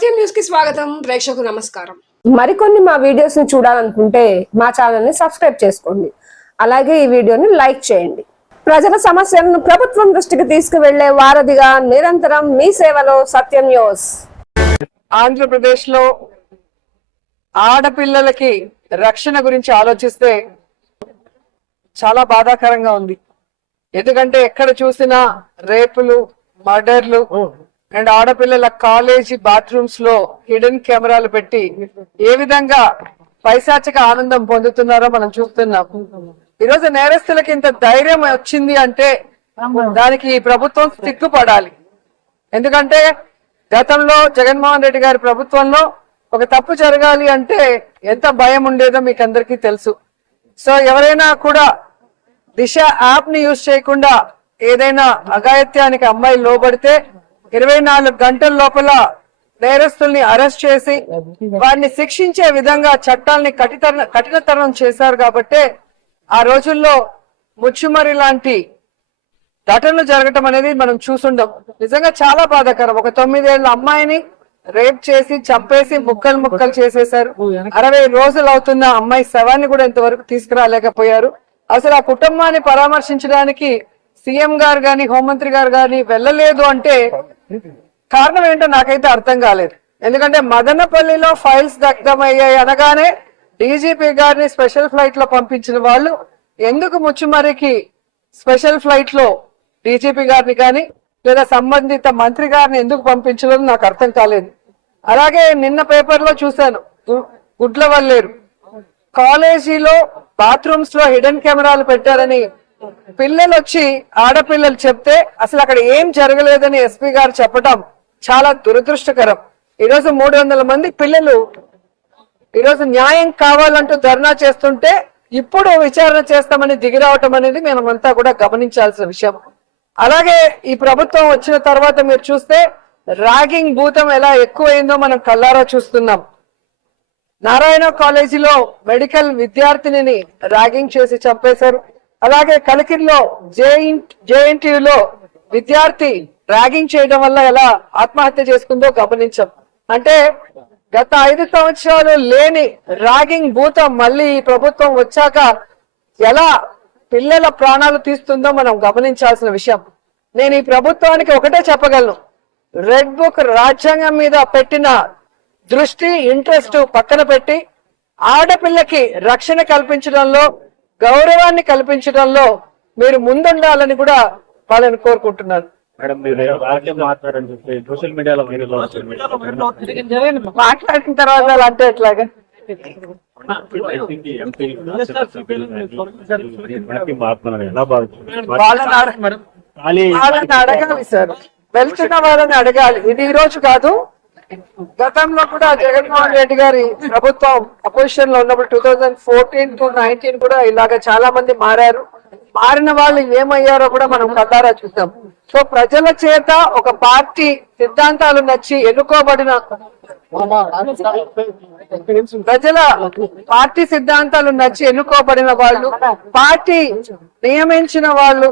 సత్యం న్యూస్కి స్వాగతం. ప్రేక్షకు నమస్కారం. మరికొన్ని మా వీడియోస్ని చూడాలనుకుంటే మా ఛానల్ని సబ్స్క్రైబ్ చేసుకోండి. అలాగే ఈ వీడియోని లైక్ చేయండి. ప్రజల సమస్యలను ప్రభుత్వం దృష్టికి తీసుకువెళ్ళే వారధిగా నిరంతరం మీ సేవలో సత్యం న్యూస్ ఆంధ్రప్రదేశ్లో ఆడపిల్లలకి రక్షణ గురించి ఆలోచిస్తే చాలా బాధాకరంగా ఉంది. ఎందుకంటే ఎక్కడ చూసినా రేపులు మర్డర్లు అండ్ ఆడపిల్లల కాలేజీ బాత్రూమ్స్లో హిడెన్ కెమెరాలు పెట్టి ఏ విధంగా పైశాచిక ఆనందం పొందుతున్నారో మనం చూస్తున్నాం. ఈరోజు నేరస్తులకి ఇంత ధైర్యం వచ్చింది అంటే దానికి ప్రభుత్వం సిగ్గుపడాలి. ఎందుకంటే గతంలో జగన్మోహన్ రెడ్డి గారి ప్రభుత్వంలో ఒక తప్పు జరగాలి అంటే ఎంత భయం ఉండేదో మీకు అందరికీ తెలుసు. సో ఎవరైనా కూడా దిశ యాప్ని యూజ్ చేయకుండా ఏదైనా అఘాయిత్యానికి అమ్మాయి లోబడితే ఇరవై నాలుగు గంటల లోపల నేరస్తుల్ని అరెస్ట్ చేసి వారిని శిక్షించే విధంగా చట్టాల్ని కఠితర కఠినతరం చేశారు కాబట్టే ఆ రోజుల్లో ముచ్చుమరి లాంటి ఘటనలు జరగటం అనేది మనం చూసుండం నిజంగా చాలా బాధాకరం. ఒక తొమ్మిదేళ్ళ అమ్మాయిని రేప్ చేసి చంపేసి ముక్కలు ముక్కలు చేసేశారు. అరవై రోజులు అవుతున్న అమ్మాయి శవాన్ని కూడా ఇంతవరకు తీసుకురాలేకపోయారు. అసలు ఆ కుటుంబాన్ని పరామర్శించడానికి సీఎం గారు గాని హోంమంత్రి గారు గాని వెళ్ళలేదు అంటే కారణం ఏంటో నాకైతే అర్థం కాలేదు. ఎందుకంటే మదనపల్లిలో ఫైల్స్ దగ్ధమయ్యాయి అనగానే డీజీపీ గారిని స్పెషల్ ఫ్లైట్లో పంపించిన వాళ్ళు ఎందుకు ముచ్చుమరికి స్పెషల్ ఫ్లైట్లో డీజీపీ గారిని కానీ లేదా సంబంధిత మంత్రి గారిని ఎందుకు పంపించడం నాకు అర్థం కాలేదు. అలాగే నిన్న పేపర్లో చూశాను గుడ్ల వల్లేరు కాలేజీలో బాత్రూమ్స్లో హిడెన్ కెమెరాలు పెట్టారని పిల్లలు వచ్చి ఆడపిల్లలు చెప్తే అసలు అక్కడ ఏం జరగలేదని ఎస్పీ గారు చెప్పడం చాలా దురదృష్టకరం. ఈరోజు మూడు వందల మంది పిల్లలు ఈరోజు న్యాయం కావాలంటూ ధర్నా చేస్తుంటే ఇప్పుడు విచారణ చేస్తామని దిగిరావటం అనేది మనమంతా కూడా గమనించాల్సిన విషయం. అలాగే ఈ ప్రభుత్వం వచ్చిన తర్వాత మీరు చూస్తే ర్యాగింగ్ భూతం ఎలా ఎక్కువైందో మనం కల్లారా చూస్తున్నాం. నారాయణ కాలేజీలో మెడికల్ విద్యార్థినిని ర్యాగింగ్ చేసి చంపేశారు. అలాగే కలికిరిలో జేఎన్టీయులో విద్యార్థి ర్యాగింగ్ చేయడం వల్ల ఎలా ఆత్మహత్య చేసుకుందో గమనించాం. అంటే గత ఐదు సంవత్సరాలు లేని ర్యాగింగ్ భూతం మళ్ళీ ఈ ప్రభుత్వం వచ్చాక ఎలా పిల్లల ప్రాణాలు తీస్తుందో మనం గమనించాల్సిన విషయం. నేను ఈ ప్రభుత్వానికి ఒకటే చెప్పగలను. రెడ్ బుక్ రాజ్యాంగం మీద పెట్టిన దృష్టి ఇంట్రెస్ట్ పక్కన పెట్టి ఆడపిల్లకి రక్షణ కల్పించడంలో గౌరవాన్ని కల్పించడంలో మీరు ముందుండాలని కూడా వాళ్ళని కోరుకుంటున్నాను మేడం మీరు రాజ్యం మాట్లాడని తర్వాత అలా అంటే ఎట్లాగా? వాళ్ళని అడగాలి సార్. వెళ్తున్న వాళ్ళని అడగాలి. ఇది ఈ రోజు కాదు గతంలో కూడా జగన్మోహన్ రెడ్డి గారి ప్రభుత్వం అపోజిషన్లో ఉన్నప్పుడు two thousand fourteen to nineteen కూడా ఇలాగ చాలా మంది మారారు. మారిన వాళ్ళు ఏమయ్యారో కూడా మనం కళ్ళారా చూద్దాం. సో ప్రజల చేత ఒక పార్టీ సిద్ధాంతాలు నచ్చి ఎన్నుకోబడిన ప్రజల పార్టీ సిద్ధాంతాలు నచ్చి ఎన్నుకోబడిన వాళ్ళు పార్టీ నియమించిన వాళ్ళు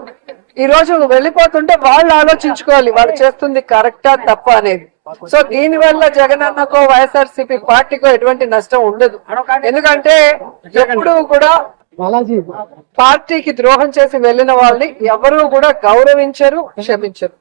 ఈ రోజు వెళ్ళిపోతుంటే వాళ్ళు ఆలోచించుకోవాలి వాళ్ళు చేస్తుంది కరెక్టా తప్ప అనేది. సో దీని వల్ల జగన్ అన్నకో వైఎస్ఆర్సీపీ పార్టీకో ఎటువంటి నష్టం ఉండదు. ఎందుకంటే ఎప్పుడు కూడా పార్టీకి ద్రోహం చేసి వెళ్ళిన వాళ్ళని ఎవరు కూడా గౌరవించరు క్షమించరు.